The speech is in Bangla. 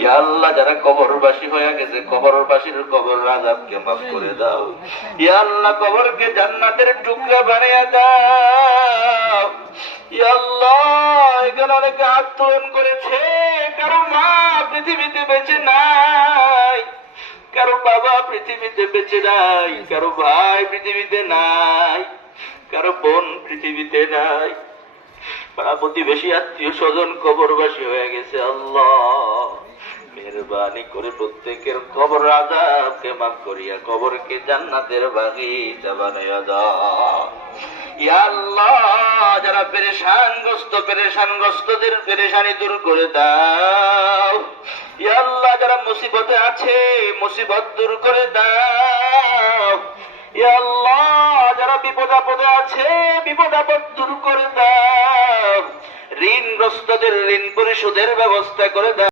ইয়া আল্লাহ যারা কবরবাসী হয়ে গেছে কবরবাসীর কবর আযাবকে মাফ করে দাও। ইয়া আল্লাহ কবরকে জান্নাতের টুকরা বানিয়ে দাও। ইয়া আল্লাহ এখানে অনেকে আত্মহত্যা করেছে, কারো মা পৃথিবীতে বেঁচে নাই, কারো বাবা পৃথিবীতে বেঁচে নাই, কারো ভাই পৃথিবীতে নাই, কারো বোন পৃথিবীতে নাই, পাড়া প্রতিবেশী আত্মীয় স্বজন কবরবাসী হয়ে গেছে। আল্লাহ মেহেরবানি করে প্রত্যেকের কবর আযাবকে মাফ করিয়া কবরকে জান্নাতের বাগিচা বানাইয়া দাও। ইয়া আল্লাহ যারা পেরেশানগ্রস্তদের পেরেশানি দূর করে দাও। ইয়া আল্লাহ যারা মুসিবতে আছে মুসিবত দূর করে দাও। ইয়া আল্লাহ যারা বিপদ আপদে আছে বিপদ আপদ দূর করে দাও। ঋণগ্রস্তদের ঋণ পরিশোধের ব্যবস্থা করে দাও।